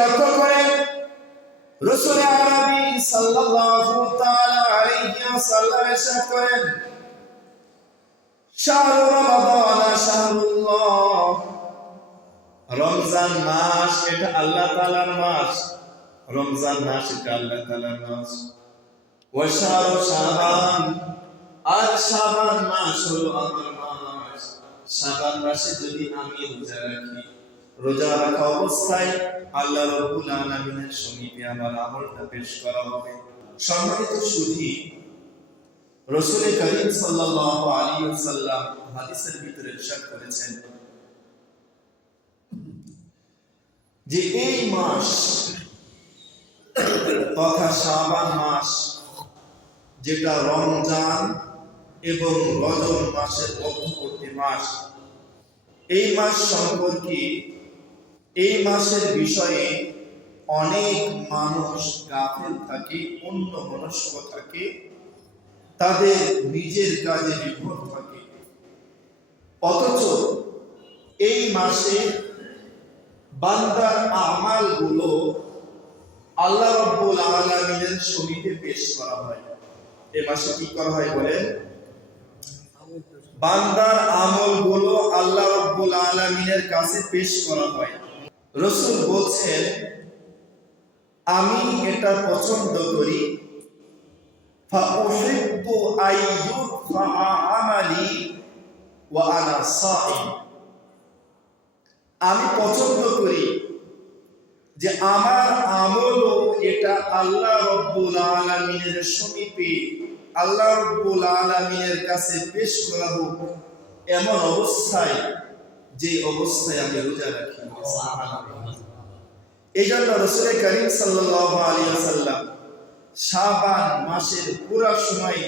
লক্ষ্য করেন রাসূল আরবি সাল্লাল্লাহু তাআলা আলাইহি ওয়াসাল্লাম ইরশাদ করেন শাহরু রমাদান শাহরুল্লাহ, রমজান মাস এটা আল্লাহ তাআলার মাস, রমজান মাস এটা আল্লাহ তাআলার মাস। ওয়া শাহরু শাবান, আর শাবান মাস হলো আমার মাস। শাবান মাসে যদি আমি রোজা রাখি, রোজা রাখা অবস্থায় আল্লাহ রাব্বুল আলামিনের সম্মুখে আমার আমলটা পেশ করা হবে। সম্মানিত সুধী, রাসূল করিম সাল্লাল্লাহু আলাইহি ওয়াসাল্লাম হাদিসের ভিতরে ইরশাদ করেছেন যে এই মাস তথা শাবান মাস, যেটা রমজান এবং রজব মাসের মধ্যবর্তী মাস, এই মাস সম্পর্কে, এই মাসের বিষয়ে অনেক মানুষ গাফিল থাকে, অন্যমনস্ক থাকে, তাদের নিজের কাজে বিভোর থাকে। অথচ এই মাসে বান্দার আমালগুলো আল্লাহ রাব্বুল আলামিনের সম্মুখে পেশ করা হয়। এই মাসে কি করা হয় বলেন? বান্দার আমলগুলো আল্লাহ রাব্বুল আলামিনের কাছে পেশ করা হয়। রাসূল বলছেন, আমি এটা পছন্দ করি, ফাউহিব্বু আইয়ুরফা আমালি ওয়া আনা সাইম, আমি পছন্দ করি যে আমার আমলও এটা আল্লাহ রাব্বুল আলামিনের সমীপে, আল্লাহ রাব্বুল আলামিনের কাছে পেশ করা হোক এমন অবস্থায়, যে অবস্থায় আমি রোজা রাখি। এই জন্য রাসূল করিম সাল্লাল্লাহু আলাইহি ওয়াসাল্লাম শাবান মাসের পুরো সময়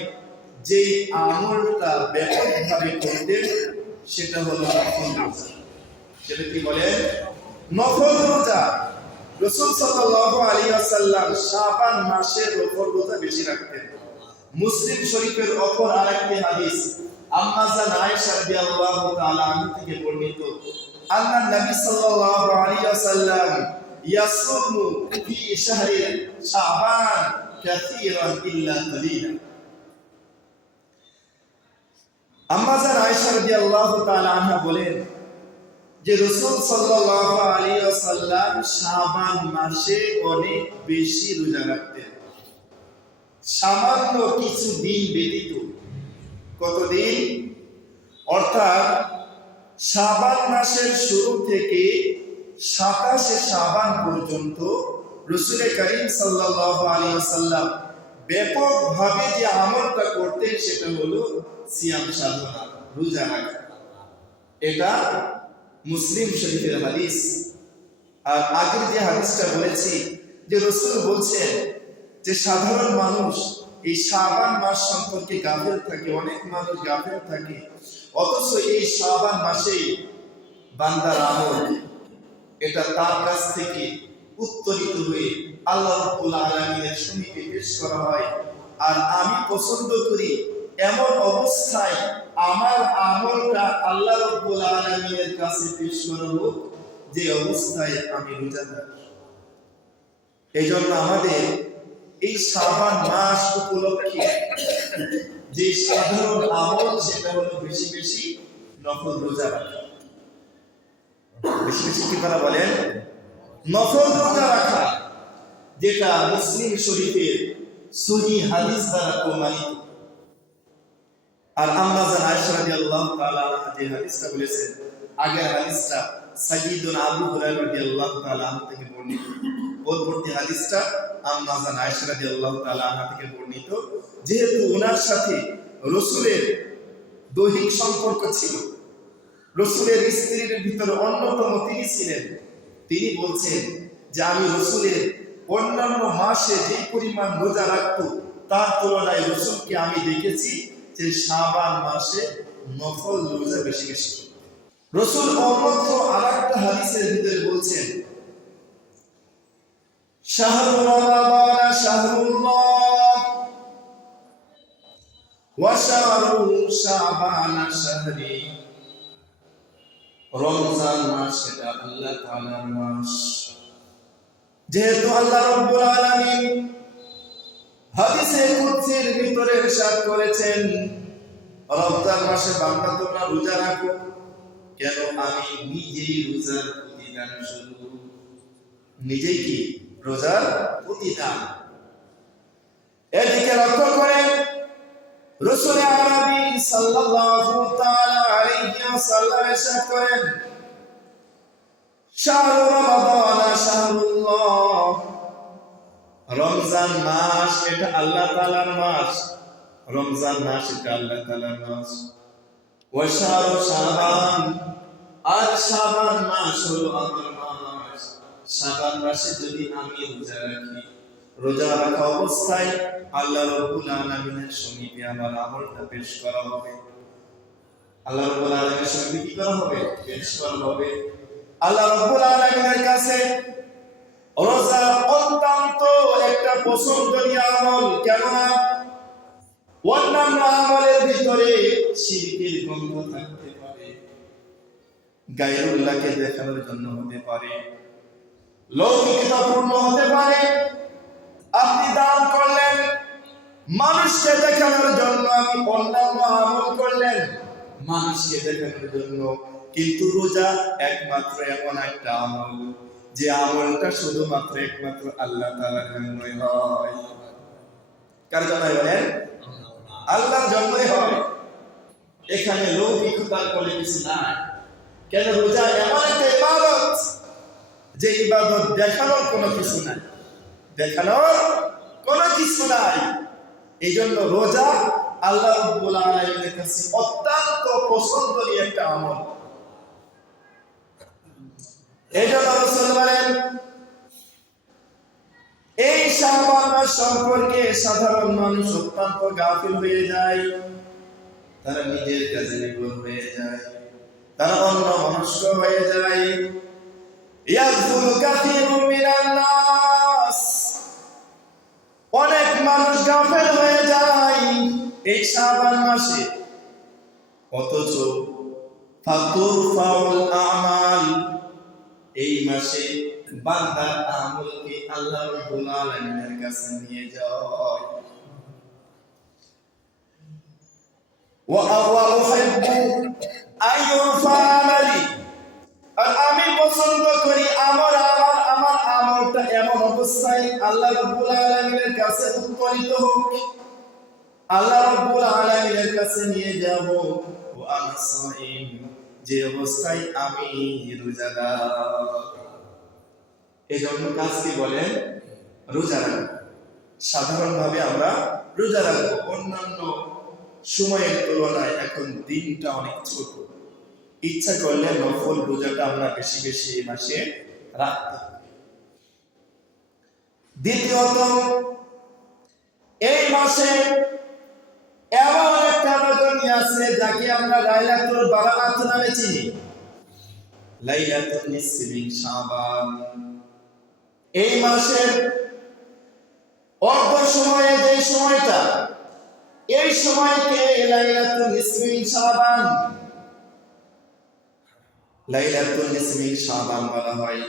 যে আমলটা ব্যাপকভাবে করতেন সেটা হলো নফল রোজা। সেটা কি বলেন? নফল রোজা। রাসূল সাল্লাল্লাহু আলাইহি ওয়াসাল্লাম শাবান মাসে নফল রোজা বেশি রাখতেন। মুসলিম শরীফের অপর আরেকটি হাদিস আম্মা জান আয়েশা রাদিয়াল্লাহু তাআলা আনহা থেকে বর্ণিত, আন্না নবী সাল্লাল্লাহু আলাইহি ওয়াসাল্লাম ইয়াসুমু ফি শাহরি শাবান কাসীরান ইল্লা কালিলা। আম্মা জান আয়েশা রাদিয়াল্লাহু তাআলা আনহা বলেন যে রাসূল সাল্লাল্লাহু আলাইহি ওয়াসাল্লাম শাবান মাসে অনেক বেশি রোজা রাখতেন, সামান্য কিছু দিন ব্যতীত। কতদিন? অর্থাৎ শাবান মাসের শুরু থেকে 27শে শাবান পর্যন্ত রাসূল করিম সাল্লাল্লাহু আলাইহি ওয়াসাল্লাম ব্যাপকভাবে যে আমলটা করতেন সেটা হলো সিয়াম সাধনা, রোজা রাখা। এটা মুসলিম শরীফের হাদিস। আর আগের যে হাদিসটা বলেছি যে রাসূল বলছেন যে সাধারণ মানুষ এই শাবান মাস সম্পর্কে গাফিল থাকে, অনেক মানুষ গাফিল থাকে, অথচ এই শাবান মাসে বান্দার আমল এটা তার কাছ থেকে উত্তরিত হয়ে আল্লাহ রাব্বুল আলামিনের সম্মুখে পেশ করা হয়। আর আমি পছন্দ করি এমন অবস্থায় আমার আমলটা আল্লাহ রাব্বুল আলামিনের কাছে পেশ করা হোক যে অবস্থায় আমি রোজাদার। এই জন্য আমাদের এই শাবান মাস উপলক্ষে যে সাধারণ আমল সেটা হলো বেশি বেশি নফল রোজা রাখা। বেশি বেশি কি করা বলেন? নফল রোজা রাখা, যেটা মুসলিম শরীফের সহিহ হাদিস দ্বারা প্রমাণিত। আর আম্মা জান আয়েশা রাদিয়াল্লাহু তাআলা আনহা যে হাদিসটা বলেছেন, আগের হাদিসটা সাইয়্যিদুনা আবু হুরায়রা রাদিয়াল্লাহু তাআলা আনহু থেকে বর্ণিত, পরবর্তী হাদিসটা আম্মা জান আয়েশা রাদিয়াল্লাহু তাআলা আনহা থেকে বর্ণিত। যেহেতু ওনার সাথে রাসূলের দৈহিক সম্পর্ক ছিল, রাসূলের স্ত্রীর ভিতরে অন্যতম তিনি ছিলেন, তিনি বলছেন যে আমি রাসূলের অন্যান্য মাসে যে পরিমাণ রোজা রাখতো তার তুলনায় রাসূলকে আমি দেখেছি যে শাবান মাসে নফল রোজা বেশি বেশি। রাসূল অন্যত্র আরেকটা হাদিসের ভিতরে বলছেন, শাহরু রমাদান শাহরুল্লাহ ওয়া শাহরু শাবান শাহরি, রমজান মাস এটা আল্লাহ তাআলার মাস, যেহেতু আল্লাহ রাব্বুল আলামিন হাদিসে কুদসির ভিতরে ইরশাদ করেছেন, রমজান মাসে বান্দা তোমরা রোজা রাখো, কেন আমি নিজেই রোজার প্রতিদান স্বরূপ, নিজেই কি রোজার প্রতিদান। এদিকে লক্ষ্য করেন রাসূল আরবি সাল্লাল্লাহু তাআলা আলাইহি ওয়াসাল্লাম ইরশাদ করেন, শাহরু রমাদান শাহরুল্লাহ, রমজান মাস এটা আল্লাহ তাআলার মাস, রমজান মাস এটা আল্লাহ তাআলার মাস। ওয়া শাহরু শাবান, আর শাবান মাস হলো আমার মাস। শাবান মাসে যদি আমি রোজা রাখি, রোজা রাখা অবস্থায় আল্লাহ রাব্বুল আলামিনের সম্মুখে আমার আমলটা পেশ করা হবে। আল্লাহ রাব্বুল আলামিনের সম্মুখে কি করা হবে? পেশ করা হবে। আল্লাহ রাব্বুল আলামিনের কাছে রোজা অত্যন্ত একটা পছন্দনীয় আমল। কেননা অন্যান্য আমলের ভিতরে শিরকের গন্ধ থাকতে পারে, গায়রুল্লাহকে দেখানোর জন্য হতে পারে, লৌকিকতাপূর্ণ হতে পারে। আপনি দান করলেন মানুষকে দেখানোর জন্য, আপনি অন্যান্য আমল করলেন মানুষকে দেখানোর জন্য, কিন্তু রোজা একমাত্র এমন একটা আমল যে আমলটা শুধুমাত্র একমাত্র আল্লাহ তাআলার জন্যই হয়। কার জন্য বলেন? আল্লাহর জন্যই হয়। এখানে লৌকিকতার বলে কিছু নাই। কেন? রোজা এমন একটা ইবাদত যে ইবাদত দেখানোর কোনো কিছু নাই, দেখানোর কোনো কিছু নাই। এই জন্য রোজা আল্লাহ রাব্বুল আলামিনের কাছে অত্যন্ত পছন্দনীয় একটা আমল। এই জন্য রাসূল বলেন, এই শাবান মাস সম্পর্কে সাধারণ মানুষ অত্যন্ত গাফিল হয়ে যায়, তারা নিজের কাজে নিপুণ হয়ে যায়, তারা অন্যমনস্ক হয়ে যায়। ইয়াযুলু কাসীরুম মিনান নাস, অনেক মানুষ গাফিল হয়ে যায় এই শাবান মাসে। অথচ ফাতুরফাউল আমাল, এই মাসে বান্দার আমলকে আল্লাহ রাব্বুল আলামিনের কাছে নিয়ে যায়। ওয়া উহিব্বু আইয়ুরফা আমালি, আর আমি পছন্দ করি আমার আমলটা এমন অবস্থায় আল্লাহ রাব্বুল আলামিনের কাছে উত্তোলিত হোক, আল্লাহ রাব্বুল আলামিনের কাছে নিয়ে যাব। ওয়া আনা সাইম, যে অবস্থায় আমি রোজাদার। এজন্য কাজ কি বলেন? রোজা রাখা। সাধারণভাবে আমরা রোজা রাখবো, অন্যান্য সময়ের তুলনায় এখন দিনটা অনেক ছোট। ইচ্ছা করলে নফল রোজাটা আমরা বেশি বেশি এই মাসে রাখতে পারি। দ্বিতীয়ত, এই মাসে এমন একটা রজনী আছে যাকে আমরা লাইলাতুল বারাআত নামে চিনি, লাইলাতুন নিসফি মিন শাবান। এই মাসের অর্ধ সময়ে যে সময়টা, এই সময়কে লাইলাতুন নিসফি মিন শাবান, লাইলাতুল নিসফি মিন শাবান বলা হয়।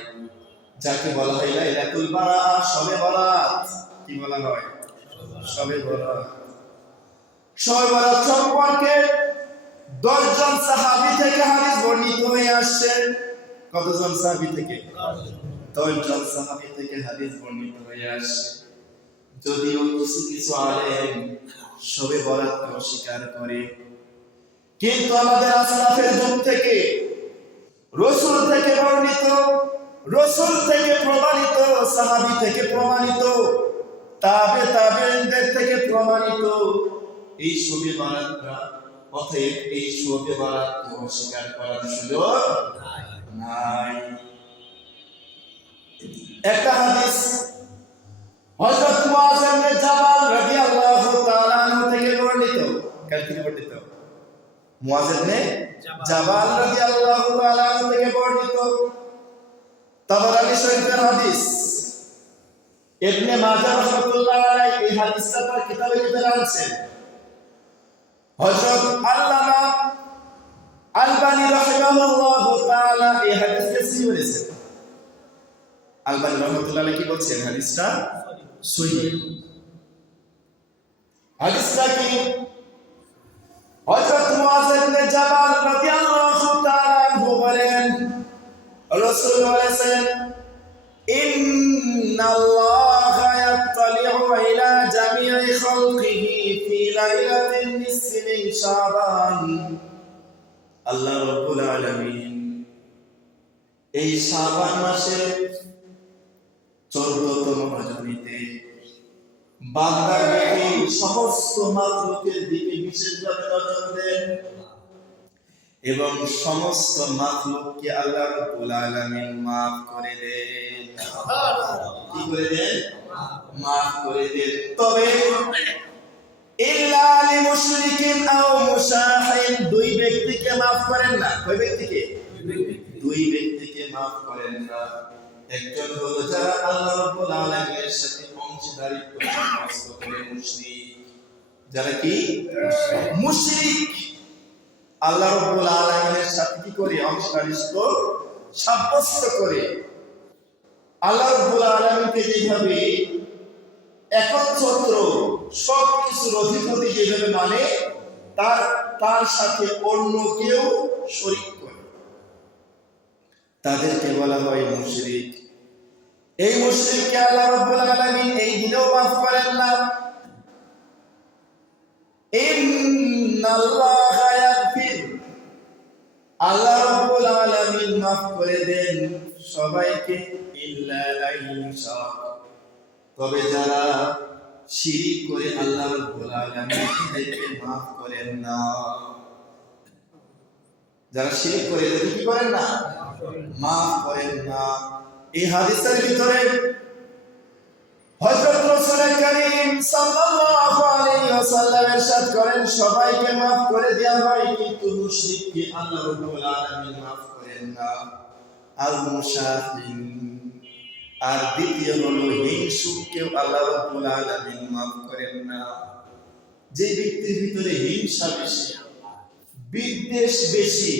যাকে বলা হয় লাইলাতুল বারাআত, শবে বরাত। কি বলা হয়? শবে বরাত। শবে বরাত সম্পর্কে 10 জন সাহাবী থেকে হাদিস বর্ণিত হয়ে আসছে। কতজন সাহাবী থেকে? 10 জন সাহাবী থেকে হাদিস বর্ণিত হয়ে আসছে। যদিও কিছু কিছু আলেম শবে বরাতকে অস্বীকার করে, কিন্তু আমাদের আসলাফের যুগ থেকে, রাসূল থেকে বর্ণিত, রাসূল থেকে প্রমাণিত, সাহাবী থেকে প্রমাণিত, তাবেঈনদের থেকে প্রমাণিত এই শবে বরাতটা, অতএব এই শবে বরাতকে অস্বীকার করার সুযোগ নাই। একটা হাদিস হযরত মুআয ইবনে জাবাল রাদিয়াল্লাহু তাআলা আনহু থেকে বর্ণিত। কার থেকে বর্ণিত? মুআয ইবনে জাবাল রাদিয়াল্লাহু তাআলা আনহু থেকে বর্ণিত। তাবরানী শরীফের হাদিস। ইবনে মাজাহ রাহমাতুল্লাহ আলাইহি এই হাদিসটা তার কিতাবে ভিতরে আনছেন। হযরত আল্লামা আলবানী রাহিমাহুল্লাহু তাআলা এই হাদিসকে সহিহ বলেছেন। আলবানী রহমতুল্লাহ আলাইহি কি বলছেন? হাদিসটা সহিহ। হাদিসটা কি? হযরত মুআয ইবনে জাবাল রাদিয়াল্লাহু তাআলা আনহু বলেন, রাসূল বলেছেন, ইন্নাল্লাহা ইয়াত্তালিউ ইলা জামিই খালকিহি ফি লাইলাতিন নিসফি মিন শাবান। আল্লাহ রাব্বুল আলামিন এই শাবান মাসে 14তম রজনীতে বান্দার দিকে সমস্ত মাখলুকের দিকে বিশেষভাবে নজর দেন এবং সমস্ত মাখলুককে আল্লাহ রাব্বুল আলামিন maaf করে দেন। কি করে দেন? maaf করে দেন। তবে ইল্লা লিমুশরিকিন আও মুশাহিন, দুই ব্যক্তিকে maaf করেন না। কয় ব্যক্তিকে? দুই ব্যক্তিকে maaf করেন না। একজন হলো যারা আল্লাহ রাব্বুল আলামিনের সাথে অংশীদারিত্ব সাব্যস্ত করে মুশরিক। যারা কি? মুশরিক। আল্লাহ রাব্বুল আলামিনের সাথে কি করে? অংশীদারিত্ব সাব্যস্ত করে। আল্লাহ রাব্বুল আলামিনকে যেভাবে একচ্ছত্র সবকিছুর অধিপতি যেভাবে মানে, তার সাথে অন্য কেউ শরীক করে, তাদেরকে বলা হয় মুশরিক। এই মুশরিককে আল্লাহ রাব্বুল আলামিন এই দিনেও maaf করেন না। ইন্নাল্লাহা ইয়াগফির, আল্লাহ রাব্বুল আলামিন maaf করে দেন সবাইকে, ইল্লা আইনশাআ, তবে যারা শিরিক করে আল্লাহ রাব্বুল আলামিন তাদেরকে maaf করেন না। যারা শিরিক করে তাদেরকে কি করেন না? maaf করেন না। এই হাদিসের ভিতরে হযরত রাসূল করিম সাল্লাল্লাহু আলাইহি ওয়াসাল্লাম ইরশাদ করেন, সবাইকে maaf করে দেওয়া হয় কিন্তু মুশরিককে আল্লাহ রাব্বুল আলামিন maaf করেন না। আল মুশাহিন, আর দ্বিতীয় হলো হিংসুককেও আল্লাহ রাব্বুল আলামিন maaf করেন না। যে ব্যক্তির ভিতরে হিংসা বেশি, বিদ্বেষ বেশি,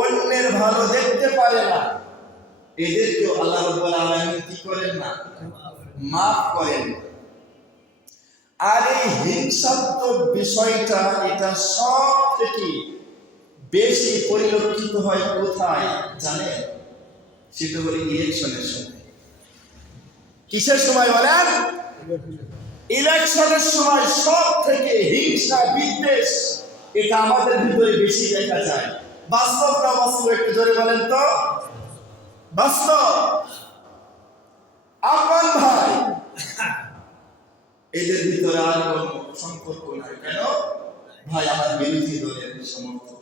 অন্যের ভালো দেখতে পারে না, এদেরকেও আল্লাহ রাব্বুল আলামিন কি করেন না? maaf করেন। আর এই হিংসাত্মক বিষয়টা, এটা সব থেকে বেশি পরিলক্ষিত হয় কোথায় জানেন? সেটা হলো ইলেকশনের সময়। কিসের সময় বলেন? ইলেকশনের সময় সব থেকে হিংসা বিদ্বেষ এটা আমাদের ভিতরে বেশি দেখা যায়। বাস্তব না বাস্তব? একটু জোরে বলেন তো। বাস্তব। আপন ভাই এদের ভিতরে আর কোনো সম্পর্ক নাই। কেন? ভাই আমার বিরোধী দলের সমর্থক।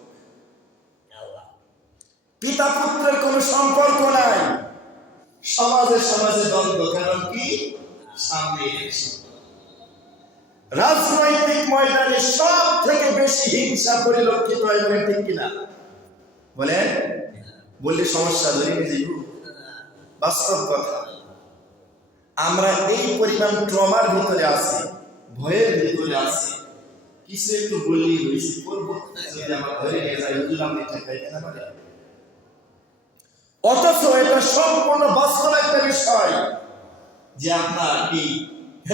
পিতা পুত্রের কোনো সম্পর্ক নাই। সমাজে দ্বন্দ্ব। কারণ কি? সামনে ইলেকশন। রাজনৈতিক ময়দানে সব থেকে বেশি হিংসা পরিলক্ষিত হয়, বলেন ঠিক কিনা? বলেন। বললে সমস্যা ধরে নিজে বাস্তব কথা। আমরা এই পরিমাণ ট্রমার ভিতরে আছি, ভয়ের ভিতরে আছি, কিছু একটু বললেই হয়েছে, করবো যদি আমার ধরে নিয়ে যায়, হুজুর আপনি ঠেকাইতে না পারে। অথচ এটা সম্পূর্ণ বাস্তব একটা বিষয় যে আপনার এই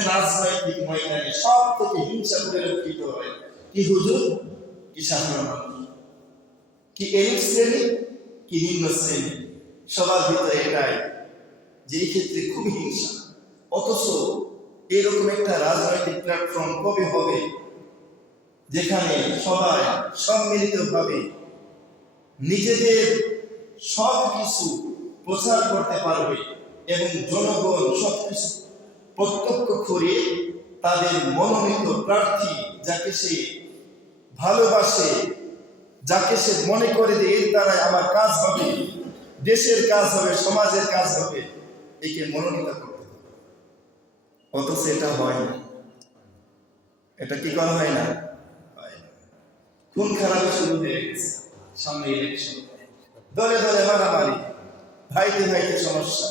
রাজনৈতিক ময়দানে সব থেকে হিংসা পরিলক্ষিত হয়। কি হুজুর? কি সাধারণ মানুষ, কি এলিট শ্রেণী, কি নিম্ন শ্রেণী, সবার ভিতরে এটাই যে এই ক্ষেত্রে খুব হিংসা। অথচ এরকম একটা রাজনৈতিক প্ল্যাটফর্ম কবে হবে যেখানে সবাই সম্মিলিতভাবে নিজেদের সব কিছু প্রচার করতে পারবে এবং জনগণ সবকিছু প্রত্যক্ষ করে তাদের মনোনীত প্রার্থী, যাকে সে ভালোবাসে, যাকে সে মনে করে যে এর দ্বারা আমার কাজ হবে, দেশের কাজ হবে, সমাজের কাজ হবে, একে মনোনীত করতে হবে। অথচ এটা হয় না। এটা কি করা হয় না? খুন খারাপ শুরু হয়ে গেছে। সামনে ইলেকশন, দলে দলে মারামারি, ভাইতে ভাইতে সমস্যা,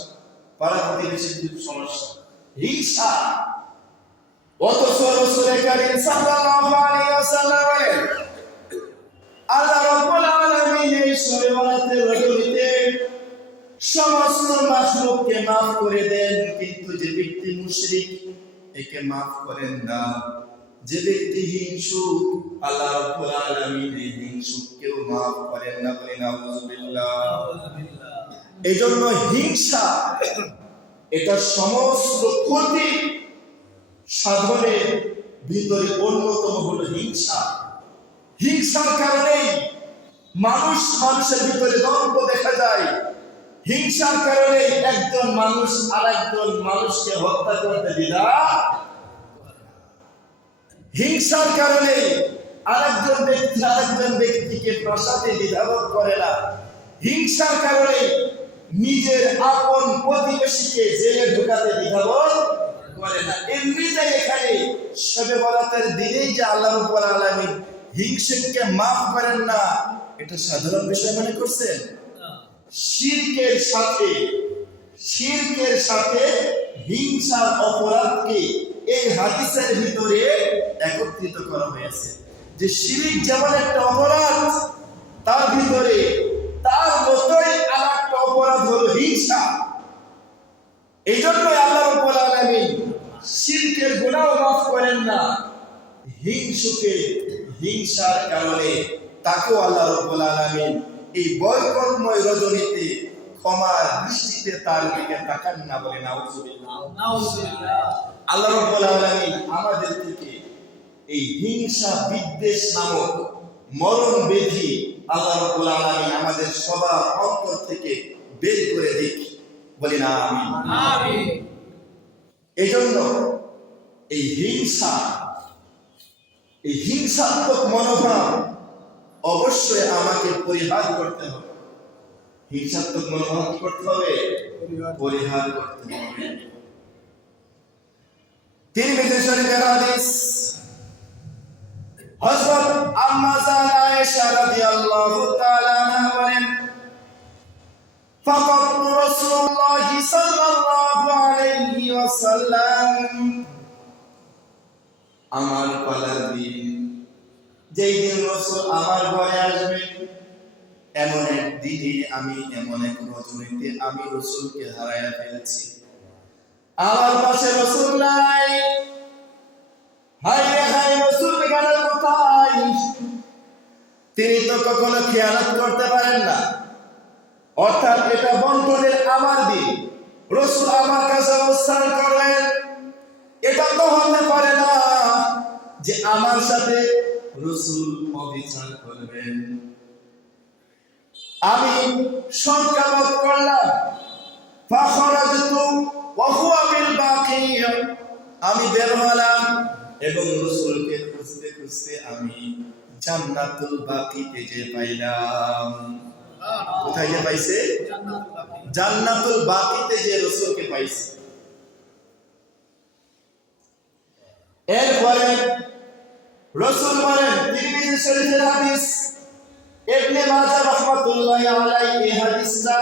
পাড়া প্রতিবেশীর সমস্যা, হিংসা। অথচ রাসূল কারীম সাল্লাল্লাহু আলাইহি ওয়াসাল্লামের আল্লাহ রাব্বুল আলামিন এই সূরা বরাতের রজনীতে সমস্ত মাখলুককে মাফ করে দেন, কিন্তু যে ব্যক্তি মুশরিক একে মাফ করেন না। যে ব্যক্তি হিংসুক আল্লাহ রাব্বুল আলামিন এই হিংসুককেও মাফ করেন না। বলি নাউযুবিল্লাহ। এজন্য হিংসা এটা সমস্ত ক্ষতি সাধনের ভিতরে অন্যতম হলো হিংসা। হিংসার কারণেই মানুষের ভিতরে দ্বন্দ্ব দেখা যায়। হিংসার কারণে একজন মানুষ আরেকজন মানুষকে হত্যা করতে দ্বিধা, হিংসার কারণে আরেকজন ব্যক্তিকে প্রসাদে দ্বিধাবোধ করে না। হিংসার কারণে নিজের আপন প্রতিবেশীকে জেলে ঢোকাতে দ্বিধাবোধ করে না। এমনিতেই এখানে শবে বরাতের দিনেই যে আল্লাহ রাব্বুল আলামিন হিংসাকে মাফ করেন না, এটা সাধারণ বিষয় মনে করছেন? শিরকের সাথে হিংসার অপরাধকে এই হাদিসের ভিতরে একত্রিত করা হয়েছে। যে শিরক যেমন একটা অপরাধ, তার ভিতরে তার মতোই আরেকটা অপরাধ হলো হিংসা। এই জন্যই আল্লাহ রাব্বুল আলামিন শিরকের গুনাহ মাফ করেন না, হিংসার কারণে তাকেও আল্লাহ রাব্বুল আলামিন এই বরকতময় রজনীতে ক্ষমার দৃষ্টিতে তার দিকে তাকান না। বলে নাউযুবিল্লাহ। আল্লাহ রাব্বুল আলামিন আমাদের থেকে এই হিংসা বিদ্বেষ নামক মরণ ব্যাধি আল্লাহ রাব্বুল আলামিন আমাদের সবার অন্তর থেকে বের করে দিক। বলি না আমিন। এজন্য এই হিংসাত্মক মনোভাব অবশ্যই আমাকে পরিহার করতে হবে। হিংসাত্মক মনোভাব কি করতে হবে? পরিহার করতে হবে। তিরমিজি শরীফের হাদিস, হযরত আম্মা জান আয়েশা রাদিয়াল্লাহু তাআলা আনহা বলেন, ফাকাতু রাসূলুল্লাহি সাল্লাল্লাহু আলাইহি ওয়াসাল্লাম, আমার পালার দিন, যেই দিন রাসূল আমার ঘরে আসবেন, এমন এক দিনে এমন এক রজনীতে আমি রাসূলকে হারায়া ফেলেছি। আমার পাশে রাসূল নাই। হায় রে হায়, রাসূল গেল কোথায়? তিনি তো কখনো খেয়ালত করতে পারেন না। অর্থাৎ এটা বন্টনের আমার দিন, রাসূল আমার কাছে অবস্থান করলেন। এটা তো হতে পারে না যে আমার সাথে রাসূল অবিচার করবেন। আমি সংখ্যাবোধ করলাম, ফাখরাজতু ওয়া হুয়া বিল বাকি, আমি বের হলাম এবং রাসূলকে খুঁজতে খুঁজতে আমি জান্নাতুল বাকিতে যে পাইলাম। কোথায় যে পাইছে? জান্নাতুল বাকিতে যে রাসূলকে পাইছে। এরপরে রাসূল বলেন, তিরমিজি শরীফের হাদিস, ইবনে মাজাহ রাহমাতুল্লাহি আলাইহি এই হাদিসটা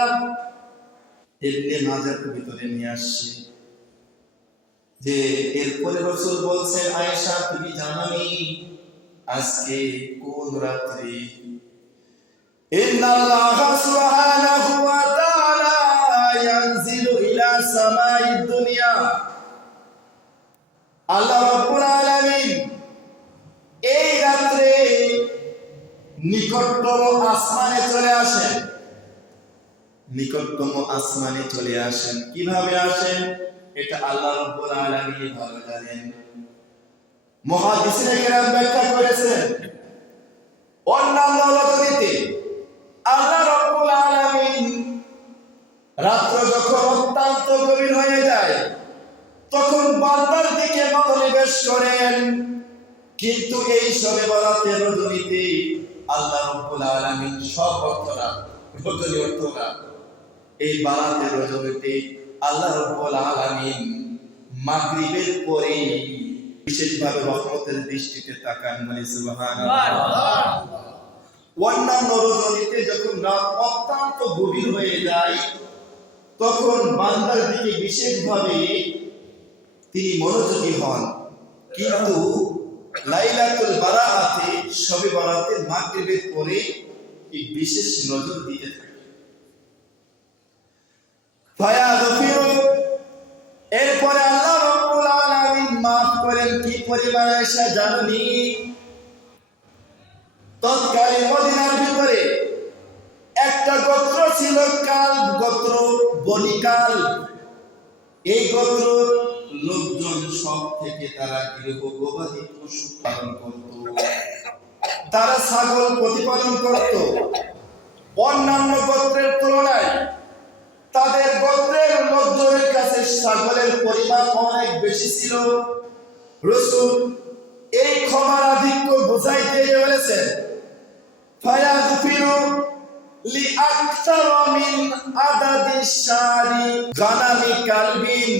ইবনে মাজাহ ভিতরে নিয়ে আসছে যে এরপরে রাসূল বলছেন, আয়েশা তুমি জানোনি আজকে কোন রাত্রি? ইন্নাল্লাহা সুবহানাহু ওয়া তাআলা ইয়ানজিলু ইলা সামাইদ দুনিয়া, আল্লাহ রাব্বুল আলামিন এই রাত্রে নিকটতম আসমানে চলে আসেন। কিভাবে আসেন এটা আল্লাহ রাব্বুল আলামিন ভালো জানেন। মুহাদ্দিসিনে কেরাম ব্যাখ্যা করেছেন, অন্যান্য রজনীতে আল্লাহ রাব্বুল আলামিন রাত্র যখন অত্যন্ত গভীর হয়ে যায় তখন বান্দার দিকে মনোনিবেশ করেন। কিন্তু এই শবে বরাতের রজনীতে আল্লাহ রাব্বুল আলামিন সব অর্থরা এই বারাতের রজনীতে আল্লাহ রাব্বুল আলামিন মাগরিবের পরে বিশেষভাবে রহমতের দৃষ্টিতে তাকান। বলি সুবহানাল্লাহ। অন্যান্য রজনীতে যখন রাত অত্যন্ত গভীর হয়ে যায় তখন বান্দার দিকে বিশেষভাবে তিনি মনোযোগী হন, কিন্তু লাইলাতুল বারাতে শবে বরাতে মাগরিবের পরে এই বিশেষ নজর দিতে থাকে। ফায়াগফিরু, এরপরে আল্লাহ রাব্বুল আলামিন মাফ করেন কি পরিমাণ আয়েশা জানেননি? তৎকালীন মদিনার ভিতরে একটা গোত্র ছিল, কালব গোত্র, বনি কালব। এই গোত্র লোকজন সব থেকে তারা গৃহগবাদি পশু পালন করত, তারা ছাগল প্রতিপালন করত। অন্যান্য গোত্রের তুলনায় তাদের গোত্রের লোকজনের কাছে ছাগলের পরিমাণ অনেক বেশি ছিল। রাসূল এই ক্ষমার আধিক্য বুঝাইতে বলেছেন, ফায়াগফিরু লিআকতারা মিন আদাদিশ শারি গানামি কালবিন।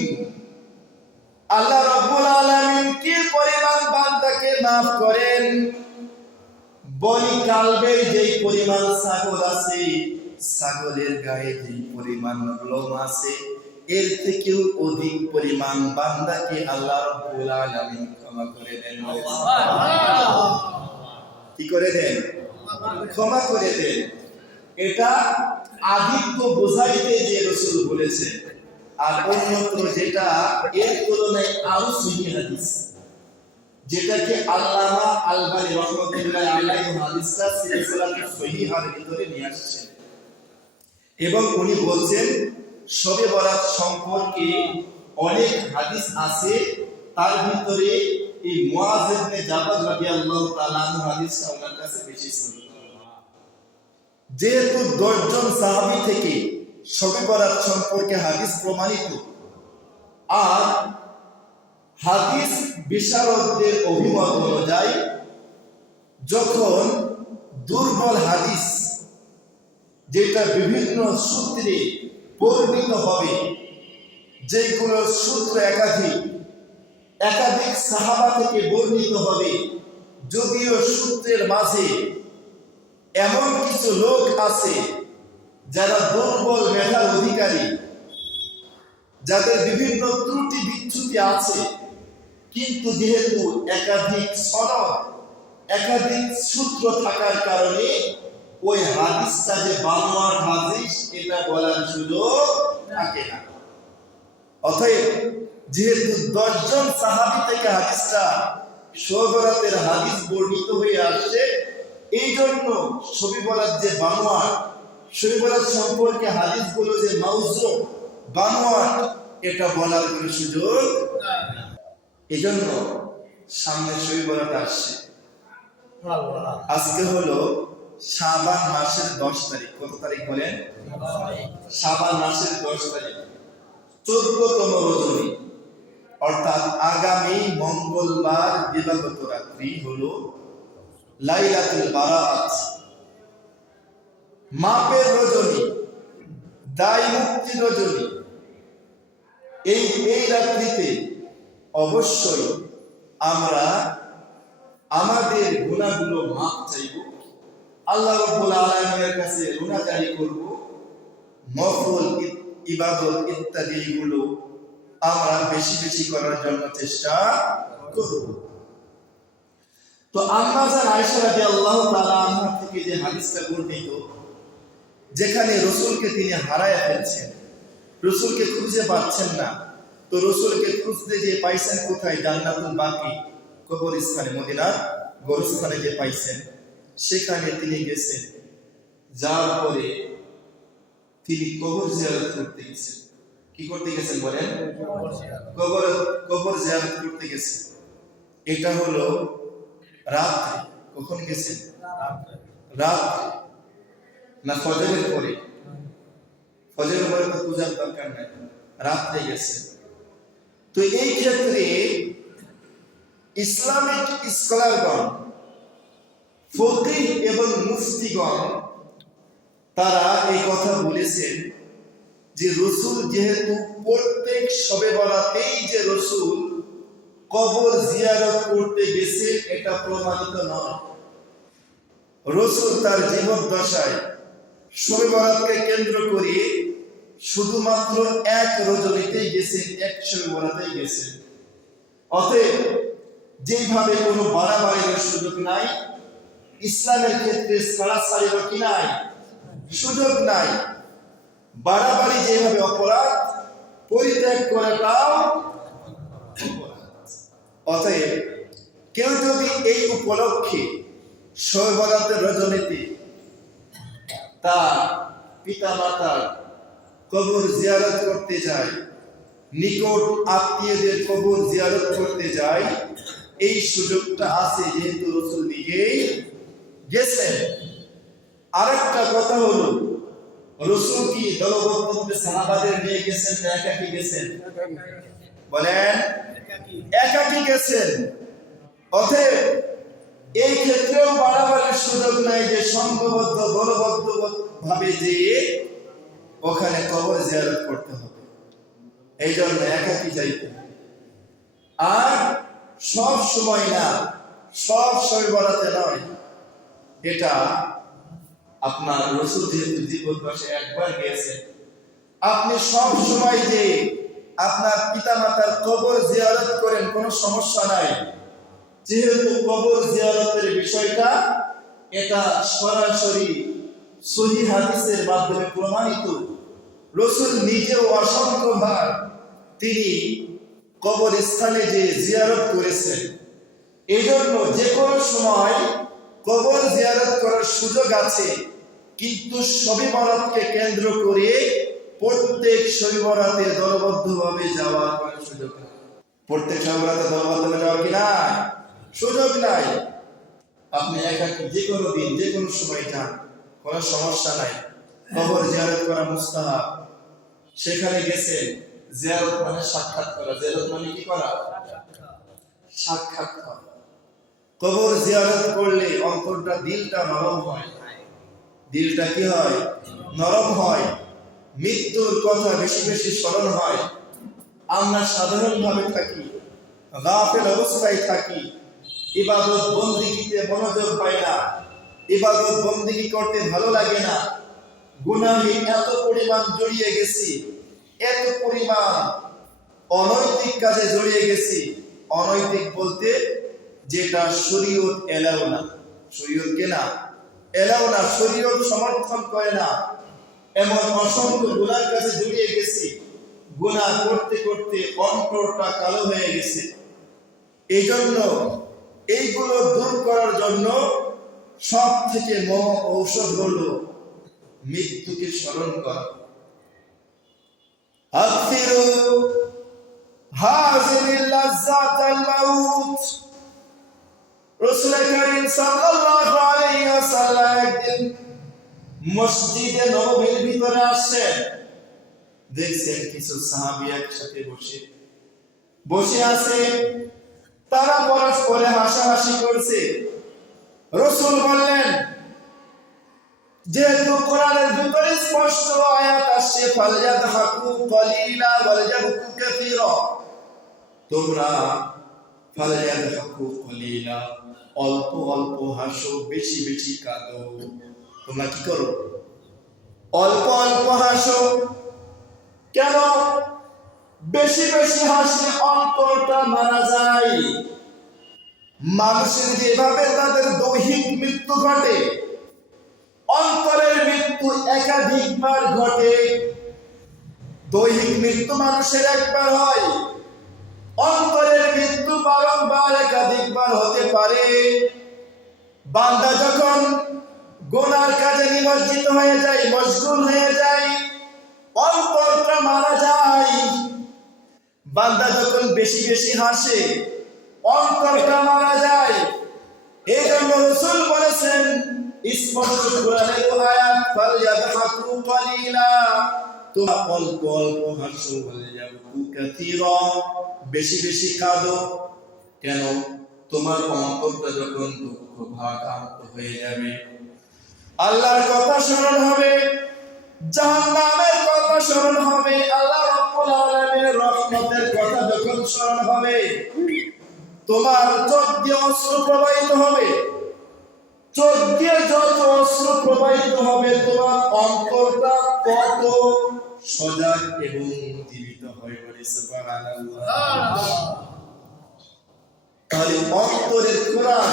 আল্লাহ রাব্বুল আলামিন কি পরিমাণ বান্দাকে maaf করেন, বনি কালবের যেই পরিমাণ ছাগল আছে, ছাগলের গায়ে যেই পরিমাণ লোম আছে, এর থেকেও অধিক পরিমাণ বান্দাকে আল্লাহ রাব্বুল আলামিন ক্ষমা করে দেন। কি করে দেন? ক্ষমা করে দেন। এটা আধিক্য বোঝাইতে যে রাসূল বলেছেন। আর অন্যত্র যেটা এর তুলনায় আরো সহিহ হাদিস, যেটাকে আল্লামা আলবানী রাহমাতুল্লাহ আলাইহি হাদিসটা সিলসিলাতুস সহিহার ভিতরে নিয়ে আসছেন, এবং উনি বলছেন শবে বরাত সম্পর্কে অনেক হাদিস আছে, তার ভিতরে এই মুআয ইবনে জাবাল রাদিয়াল্লাহু তাআলা আনহু হাদিসটা ওনার কাছে বেশি সহিহ। যেহেতু 10 জন সাহাবী থেকে শবে বরাত সম্পর্কে হাদিস প্রমাণিত, আর হাদিস বিশারদদের অভিমত অনুযায়ী যখন দুর্বল হাদিস, যেটা বিভিন্ন সূত্রে বর্ণিত হবে, যেগুলো সূত্র একাধিক সাহাবা থেকে বর্ণিত হবে, যদিও সূত্রের মাঝে এমন কিছু লোক আছে যারা দুর্বল মেধার অধিকারী, যাদের বিভিন্ন ত্রুটি বিচ্যুতি আছে, কিন্তু যেহেতু একাধিক সনদ, একাধিক সূত্র থাকার কারণে ওই হাদিসটা যে বানোয়াট হাদিস এটা বলার সুযোগ থাকে না। অতএব যেহেতু 10 জন সাহাবী থেকে হাদিসটা শবে বরাতের হাদিস বর্ণিত হয়ে আসছে, এই জন্য শবে বরাত যে বানোয়াট, শবে বরাত সম্পর্কে হাদিসগুলো যে মাউযু, বানোয়াট, এটা বলার কোনো সুযোগ নাই। এজন্য সামনে শবে বরাত আসছে। আজকে হলো শাবান মাসের 10 তারিখ। কত তারিখ বলেন? শাবান মাসের 10 তারিখ, 14তম রজনী, অর্থাৎ আগামী মঙ্গলবার দিবাগত রাত্রি হলো লাইলাতুল বারাত, মাপের রজনী, দায় মুক্তি রজনী। এই রাত্রিতে অবশ্যই আমরা আমাদের গুনাহগুলো মাপ চাইব, আল্লাহ রাব্বুল আলামিনের কাছে রুনাজারি করব, নফল ইবাদত ইত্যাদি গুলো আমরা বেশি বেশি করার জন্য চেষ্টা করব। তো আম্মা জান আয়েশা রাদিয়াল্লাহু তাআলা আনহা থেকে যে হাদিসটা বর্ণিত, যেখানে রাসূলকে তিনি হারায় ফেলছেন, রাসূলকে খুঁজে পাচ্ছেন না, তো রাসূলকে খুঁজতে যে পাইছেন কোথায়? জান্নাতুল বাকি কবরস্থানে, মদিনার গোরস্থানে যে পাইছেন, সেখানে তিনি গেছেন। যাওয়ার পরে তিনি কবর জিয়ারত করতে গেছেন। কি করতে গেছেন বলেন? কবর জিয়ারত করতে গেছেন। এটা হলো রাত্রে। কখন গেছেন? রাত্রে না ফজরের পরে? ফজরের পরে তো পূজার দরকার নাই, রাত্রে গেছেন। তো এই ক্ষেত্রে ইসলামিক স্কলারগণ, ফকিহ এবং মুফতিগণ, তারা এই কথা বলেছেন যে রাসূল যেহেতু প্রত্যেক শবে বরাতেই যে রাসূল কবর জিয়ারত করতে গেছে, এটা প্রমাণিত নয়। রাসূল তার জীবদ্দশায় শবে বরাতকে কেন্দ্র করে শুধুমাত্র এক রজনীতেই গেছেন, এক শবে বরাতেই গেছেন। অতএব যেভাবে কোনো বাড়াবাড়ির সুযোগ নাই, ইসলামের ক্ষেত্রে ছাড়াছাড়িরও কি নাই? সুযোগ নাই। বাড়াবাড়ি যেভাবে অপরাধ, পরিত্যাগ করাটাও অপরাধ। অতএব কেউ যদি এই উপলক্ষে শবে বরাতের রজনীতে তার পিতা মাতার কবর জিয়ারত করতে যায়, নিকট আত্মীয়দের কবর জিয়ারত করতে যায়, এই সুযোগটা আছে যেহেতু রাসূল নিজেই গেছেন। আরেকটা কথা হলো, রাসূল কি দলবদ্ধভাবে সাহাবাদের নিয়ে গেছেন না একাকী গেছেন? বলেন, একাকী গেছেন। অতএব এই ক্ষেত্রেও বাড়াবাড়ির সুযোগ নাই যে সংঘবদ্ধ দলবদ্ধ ভাবে যে ওখানে কবর জিয়ারত করতে হবে, এই জন্য একাকী যাইতে। আর সব সময় না, সব শবে বরাতে নয়। এটা আপনার রাসূল যেহেতু জীবদ্দশে একবার গিয়েছেন, আপনি সব সময় যে আপনার পিতামাতার কবর জিয়ারত করেন কোনো সমস্যা নাই। যেহেতু কবর জিয়ারতের বিষয়টা এটা সরাসরি সহিহ হাদিসের মাধ্যমে প্রমাণিত। রাসূল নিজেও অসংখ্যবার তিনি কবরস্থানে যে জিয়ারত করেছেন। এই জন্য যে কোনো সময় কবর জিয়ারত করার সুযোগ আছে, কিন্তু শবে বরাতকে কেন্দ্র করে প্রত্যেক শবে বরাতে দলবদ্ধভাবে যাওয়ার কোনো সুযোগ নেই। প্রত্যেক শবে বরাতে দলবদ্ধভাবে যাওয়ার কি নাই? সুযোগ নাই। আপনি একাকী যে কোনো দিন যে কোনো সময় যান, কোনো সমস্যা নাই। কবর জিয়ারত করা মুস্তাহাব। সেখানে গেছেন, জিয়ারত মানে সাক্ষাৎ করা। জিয়ারত মানে কি করা? সাক্ষাৎ করা। কবর জিয়ারত করলে অন্তরটা, দিলটা নরম হয়। দিলটা কি হয়? নরম হয়। মৃত্যুর কথা বেশি বেশি স্মরণ হয়। আমরা সাধারণভাবে থাকি, গাফেল অবস্থায় থাকি, ইবাদত বন্দেগীতে মনোযোগ পাই না, ইবাদত বন্দেগী করতে ভালো লাগে না। গুনাহে এত পরিমাণ জড়িয়ে গেছি, এত পরিমাণ অনৈতিক কাজে জড়িয়ে গেছি। অনৈতিক বলতে যেটা শরীয়ত এলাও না, শরীয়ত কে না এলাও না, শরীয়ত সমর্থন করে না, এমন অসংখ্য গুনার কাছে জড়িয়ে গেছি। গুনাহ করতে করতে অন্তরটা কালো হয়ে গেছে। এই জন্য এইগুলো দূর করার জন্য সব থেকে মহা ঔষধ হলো মৃত্যুকে স্মরণ করা। আকসিরু হাযিহিল লাযযাতাল মাউত। রাসূল কারীম সাল্লাল্লাহু আলাইহি ওয়াসাল্লাম একদিন মসজিদে নববীর ভিতরে আসেন। দেখছেন কিছু সাহাবী একসাথে বসে আছে, তারা পরস্পরে হাসাহাসি করছে। রাসূল বললেন, যেহেতু কোরআনের ভিতরে স্পষ্ট আয়াত আসছে, ফালইয়াদহাকু কলিলা ওয়ালইয়াবকু কাসীরা, তোমরা ফালইয়াদহাকু কলিলা, অল্প অল্প হাসো, বেশি বেশি কাঁদো। তোমরা কি করো? অল্প অল্প হাসো। কেন? বেশি বেশি হাসলে অন্তরটা মারা যায়। মানুষের যেভাবে তাদের দৈহিক মৃত্যু ঘটে, অন্তরের মৃত্যু একাধিকবার ঘটে। দৈহিক মৃত্যু মানুষের একবার হয়, অন্তরের মৃত্যু বারংবার একাধিকবার হতে পারে। বান্দা যখন গুনার কাজে নিমজ্জিত হয়ে যায়, মশগুল হয়ে যায়, অন্তরটা মারা যায়। বান্দা যখন বেশি বেশি হাসে, অন্তরটা মারা যায়। এই জন্য রাসূল বলেছেন স্পষ্ট কোরআনের আয়াত, ফালইয়াদহাকু কলিলা, তোমরা অল্প অল্প হাসো, ওয়ালইয়াবকু কাসীরা, বেশি বেশি কাঁদো। কেন? তোমার অন্তরটা যখন দুঃখ ভারাক্রান্ত হয়ে যাবে, আল্লাহর কথা স্মরণ হবে, জাহান্নামের কথা স্মরণ হবে, আল্লাহ রাব্বুল আলামিনের রহমতের কথা যখন স্মরণ হবে, তোমার চোখ দিয়ে অশ্রু প্রবাহিত হবে। চোখ দিয়ে যত অশ্রু প্রবাহিত হবে, তোমার অন্তরটা কত সজাগ এবং জীবিত হয়ে পড়ে। সুবহানাল্লাহ। তাহলে অন্তরের খোরাক,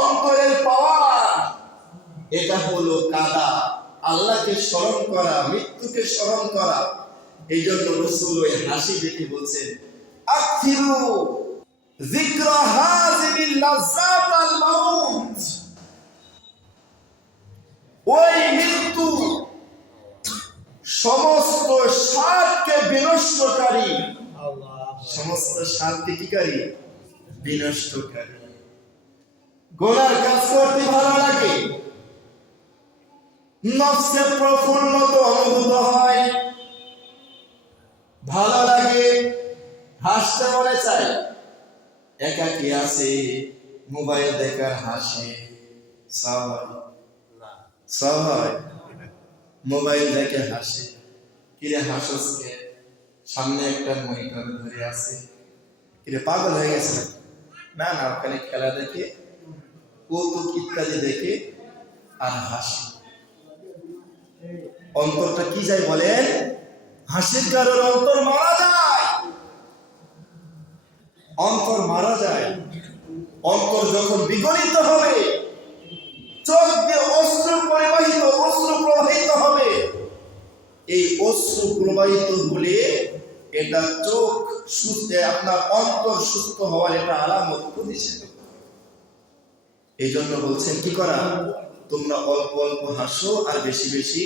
অন্তরের পাওয়ার, এটা হলো কাদা। আল্লাহকে স্মরণ করা, মৃত্যুকে স্মরণ করা। এই জন্য রাসূল ওই হাসি দেখে বলছেন, আকথিরু যিকরা হাযিবিল লাযাতাল মাউত। ওই মৃত্যু সমস্ত স্বাদকে বিনষ্টকারী, সমস্ত স্বাদকে কিকারী? বিনষ্টকারী। গোনার কাজ করতে ভালো লাগে, নফসে প্রফুল্লতা অনুভূত হয়, ভালো লাগে, হাসতে মনে চায়। একাকী আছে, মোবাইল দেখার হাসে, সবাই মোবাইল দেখে হাসে। কিরে হাসস কে? সামনে একটা মনিটর ধরে আছে। কিরে পাগল হয়ে গেছে? না না, ওখানে খেলা দেখে, কৌতুক ইত্যাদি দেখে আর হাসি। অন্তরটা কি যায় বলেন? হাসির কারণে অন্তর মারা যায়। অন্তর মারা যায়। অন্তর যখন বিগলিত হবে, চোখ দিয়ে অশ্রু প্রবাহিত হবে। এই অশ্রু প্রবাহিত হলে এটা চোখ সুস্থ, আপনার অন্তর সুস্থ হওয়ার এটা আলামত, প্রতিষ্ঠিত। এই জন্য বলছেন কি করা? তোমরা অল্প অল্প হাসো আর বেশি বেশি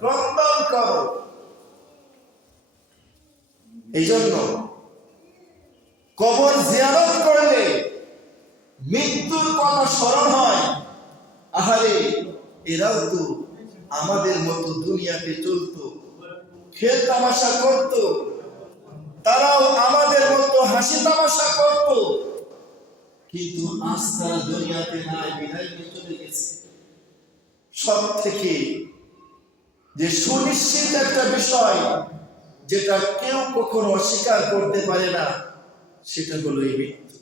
ক্রন্দন করো। এই জন্য কবর জিয়ারত করলে মৃত্যুর কথা স্মরণ হয়। আহারে, এরাও তো আমাদের মতো দুনিয়াতে চলতো, খেল তামাশা করত, তারাও আমাদের মতো হাসি তামাশা করত, কিন্তু আজ তারা দুনিয়াতে নাই, বিদায় নিয়ে চলে গেছে। সব থেকে যে সুনিশ্চিত একটা বিষয়, যেটা কেউ কখনো অস্বীকার করতে পারে না, সেটা হলো এই মৃত্যু।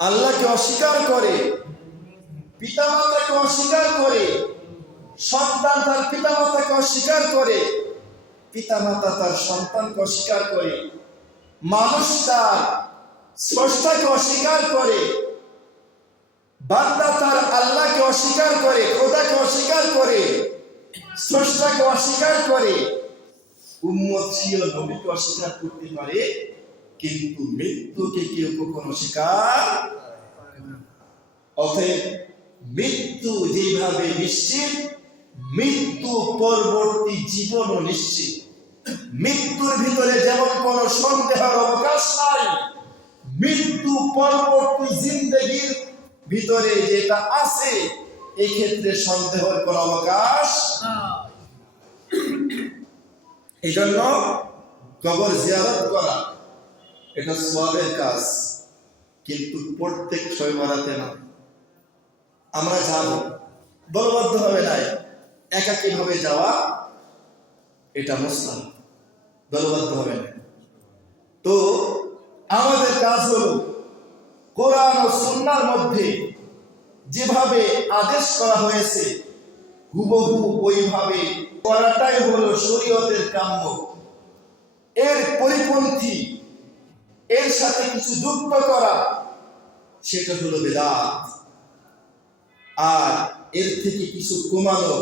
আল্লাহকে অস্বীকার করে, পিতামাতাকে অস্বীকার করে, সন্তান তার পিতামাতাকে অস্বীকার করে, পিতামাতা তার সন্তানকে অস্বীকার করে, মানুষ তার স্রষ্টাকে অস্বীকার করে, বান্দা তার আল্লাহকে অস্বীকার করে, খোদাকে অস্বীকার করে, স্রষ্টাকে অস্বীকার করে, উম্মত ছিল নবীকে অস্বীকার করতে পারে, কিন্তু মৃত্যুকে কেউ কখনো অস্বীকার। অতএব মৃত্যু যেভাবে নিশ্চিত, মৃত্যু পরবর্তী জীবনও নিশ্চিত। মৃত্যুর ভিতরে যেমন কোনো সন্দেহের অবকাশ নাই, মৃত্যু পরবর্তী জিন্দেগির ভিতরে যেটা আছে, এই ক্ষেত্রে সন্দেহের কোনো অবকাশ। এই জন্য কবর জিয়ারত করা এটা সওয়াবের কাজ, কিন্তু প্রত্যেক শবে বরাতে না। আমরা যাব, দলবদ্ধ হবে নাই, একাকী ভাবে যাওয়া এটা মুসলিম, দলবদ্ধ হবে না। তো আমাদের কাজ হলো কোরআন ও সুন্নাহর মধ্যে যেভাবে আদেশ করা হয়েছে হুবহু ওইভাবে করাটাই হলো শরীয়তের কাম্য। এর পরিপন্থী, এর সাথে কিছু যুক্ত করা, সেটা হলো বিদআত। আর এর থেকে কিছু কমানো,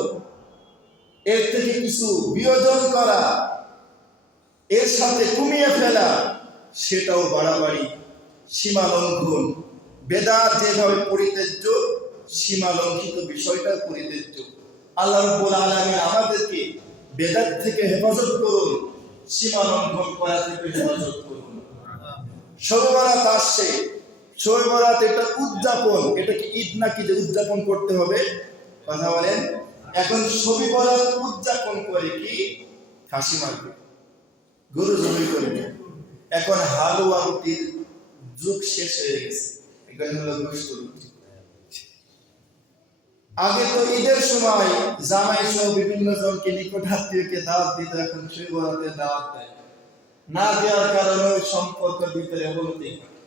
এর থেকে কিছু বিয়োজন করা, এর সাথে কমিয়ে ফেলা, সেটাও বাড়াবাড়ি, সীমা লঙ্ঘন। বেদাত যেভাবে পরিত্যাজ্য, সীমা লঙ্ঘিত বিষয়টা পরিত্যাজ্য। আল্লাহ রাব্বুল আলামিন আমাদেরকে বেদাত থেকে হেফাজত করুন, সীমা লঙ্ঘন করা থেকে হেফাজত করুন। শবে বরাত আসছে, শবে বরাত এটা উদযাপন, এটা কি ঈদ নাকি যে উদযাপন করতে হবে? কথা বলেন। এখন শবে বরাত উদযাপন করে কি? খাসি মারবে, গরু জবাই করবে। এখন হালুয়া রুটির যুগ শেষ হয়ে গেছে, এখানে হলো গোশত রুটি। আগে তো ঈদের সময় জামাই সহ বিভিন্ন জনকে নিকট আত্মীয়কে দাওয়াত দিত, এখন শবে বরাতে দাওয়াত দেয় না, দেওয়ার কারণে সম্পর্কের ভিতরে অবনতি ঘটে।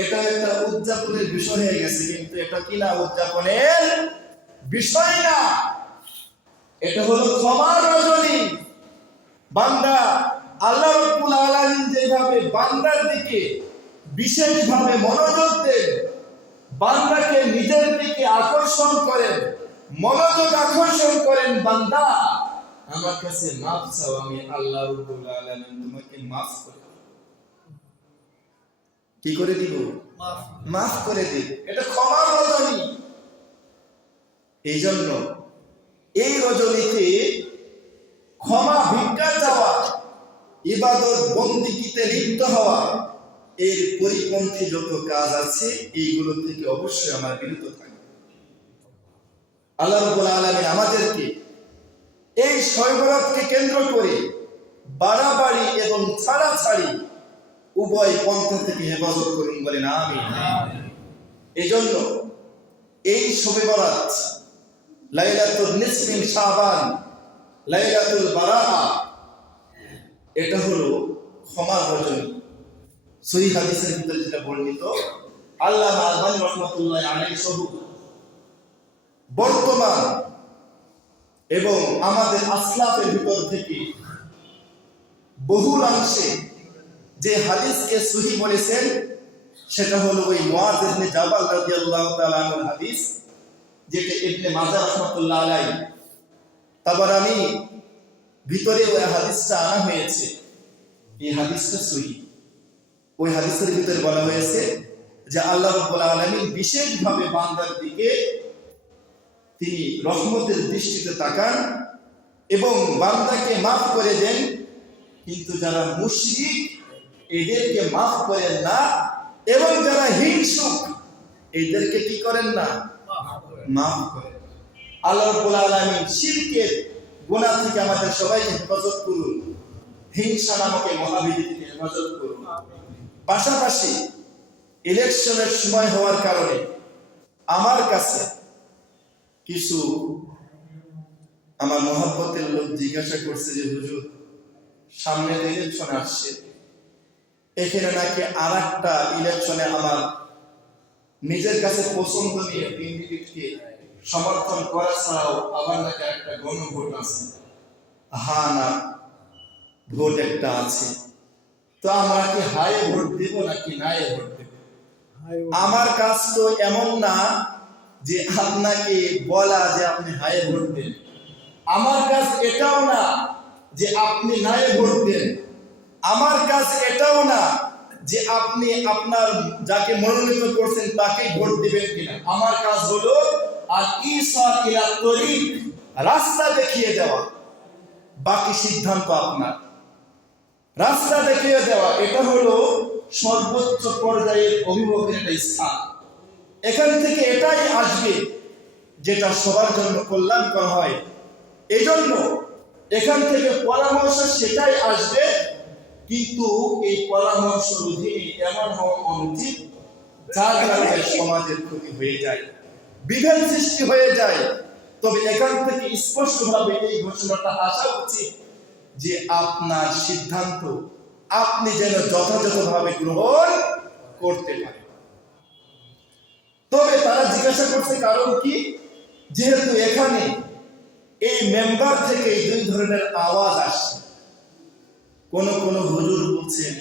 এটা একটা উদযাপনের বিষয় হয়ে গেছে, কিন্তু এটা কি না, উদযাপনের বিষয় না, এটা হলো ক্ষমার রজনী। বান্দা, আল্লাহ রাব্বুল আলামিন যেভাবে বান্দার দিকে বিশেষভাবে মনোযোগ দেন, বান্দাকে নিজের দিকে আকর্ষণ করেন, মনোযোগ আকর্ষণ করেন, বান্দা আমার কাছে মাফ চাও, আমি আল্লাহ রাব্বুল আলামিন তোমাকে মাফ করে দেব। কি করে দিব? মাফ করে দেব। এটা ক্ষমার রজনী। এই জন্য এই রজনীতে ক্ষমা ভিক্ষা চাওয়া, ইবাদত বন্দেগীতে লিপ্ত হওয়া, এর পরিপন্থী যত কাজ আছে এইগুলো থেকে অবশ্যই আমার বিরত থাকবে। আল্লাহ রাব্বুল আলামিন আমাদেরকে এই শবে বরাতকে কেন্দ্র করে বাড়াবাড়ি এবং ছাড়াছাড়ি উভয় পন্থা থেকে হেফাজত করুন, বলেন আমিন। এজন্য এই শবে বরাত, লাইলাতুল নিসফ মিন শাবান, লাইলাতুল বারাআ, এটা হলো ক্ষমার রজনী। সহিহ হাদিসের ভিতরে যেটা বর্ণিত, আল্লামা আলবানী রাহমাতুল্লাহি আলাইহি সহ বর্তমান এবং আমাদের আসলাফের ভিতর থেকে বহুলাংশে যে হাদিসকে সহিহ বলেছেন সেটা হলো ওই মুআয ইবনে জাবাল রাদিয়াল্লাহু তাআলা আনহুর হাদিস, যেটা ইবনে মাজাহ রাহমাতুল্লাহ আলাইহি তাবারানী ভিতরে ওই হাদিসটা আনা হয়েছে। এই হাদিসটা সহিহ। ওই হাদিসের ভিতরে বলা হয়েছে যে আল্লাহ রাব্বুল আলামিন বিশেষভাবে বান্দার দিকে তিনি রহমতের দৃষ্টিতে তাকান এবং বান্দাকে মাফ করে দেন, কিন্তু যারা মুশরিক এদেরকে মাফ করেন না, এবং যারা হিংসুক এদেরকে কি করেন না? মাফ করেন। আল্লাহ রাব্বুল আলামিন শিরকের গুনাহ থেকে আমাদের সবাইকে হেফাজত করুন, হিংসা নামক এই মহাবিধি থেকে হেফাজত করুন। পাশাপাশি ইলেকশনের সময় হওয়ার কারণে আমার কাছে কিছু আমার মহব্বতের লোক জিজ্ঞাসা করছে যে হুজুর, সামনে ইলেকশন আসছে, এখানে নাকি আর একটা ইলেকশনে আমার নিজের কাছে পছন্দনীয় ক্যান্ডিডেটকে সমর্থন করা ছাড়াও আবার নাকি একটা গণভোট আছে। হ্যাঁ না, ভোট একটা আছে, তো আমরা কি হায়ে ভোট দেব নাকি নায়ে ভোট দেব? আমার কাজ তো এমন না যে আপনাকে বলা যে আপনি হায়ে ভোট দেন, আমার কাজ এটাও না যে আপনি নায়ে ভোট দেন, আমার কাজ এটাও না যে আপনি আপনার যাকে মনোনীত করছেন তাকেই ভোট দিবেন কিনা। আমার কাজ হলো আর ঈসা ইলা তরিক, রাস্তা দেখিয়ে দেওয়া, বাকি সিদ্ধান্ত আপনার। রাস্তা দেখিয়ে দেওয়া, এটা হলো সর্বোচ্চ পর্যায়ের অভিভাবকের একটা স্থান। এখান থেকে এটাই আসবে যেটা সবার জন্য কল্যাণকর হয়। এই জন্য এখান থেকে পরামর্শ সেটাই আসবে, কিন্তু এই পরামর্শ অধীনে এমন হওয়া অনুচিত যার কারণে সমাজের ক্ষতি হয়ে যায়, বিভেদ সৃষ্টি হয়ে যায়। তবে এখান থেকে স্পষ্টভাবে এই ঘোষণাটা আসা উচিত যে আপনার সিদ্ধান্ত আপনি যেন যথাযথভাবে গ্রহণ করতে পারেন। তবে তারা জিজ্ঞাসা করছে কারণ কি? যেহেতু এখানে এই মেম্বার থেকে দুই ধরনের আওয়াজ আসছে। কোন কোন হুজুর বলছেন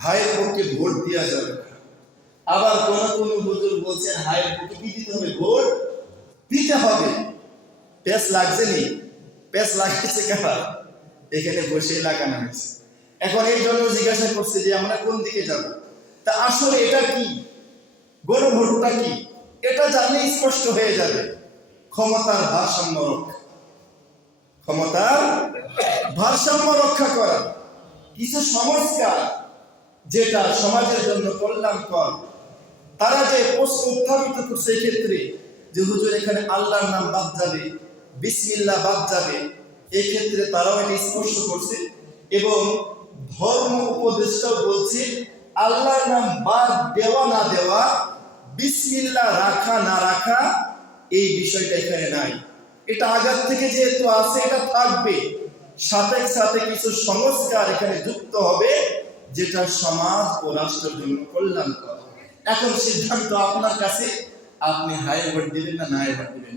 হায়ের পক্ষে ভোট দেওয়া যাবে না, আবার কোন কোন হুজুর বলছেন হায়ের পক্ষে কি দিতে হবে? ভোট দিতে হবে। পেস লাগছে নি? পেস লাগছে কারা? এখানে বসে লাগানো হয়েছে। এখন এই জন্য জিজ্ঞাসা করছে যে আমরা কোন দিকে যাব। তা আসলে এটা কি, গণভোটটা কি, এটা জানলে স্পষ্ট হয়ে যাবে। ক্ষমতার ভারসাম্য রক্ষা, ক্ষমতার ভারসাম্য রক্ষা করা, কিছু সংস্কার যেটা সমাজের জন্য কল্যাণকর। তারা যে প্রশ্ন উত্থাপিত করছে এক্ষেত্রে যে হুজুর এখানে আল্লাহর নাম বাদ যাবে, বিসমিল্লাহ বাদ যাবে, এই ক্ষেত্রে তারাও এটা স্পষ্ট করছে এবং ধর্ম উপদেষ্টাও বলছে আল্লাহর নাম বাদ দেওয়া না দেওয়া, বিসমিল্লাহ রাখা না রাখা, এই বিষয়টা এখানে নাই। এটা আগের থেকে যেহেতু আছে এটা থাকবে, সাথে সাথে কিছু সংস্কার এখানে যুক্ত হবে যেটা সমাজ ও রাষ্ট্রের জন্য কল্যাণকর। এখন সিদ্ধান্ত আপনার কাছে, আপনি হায়ে ভোট দিবেন না নায়ে ভোট দিবেন।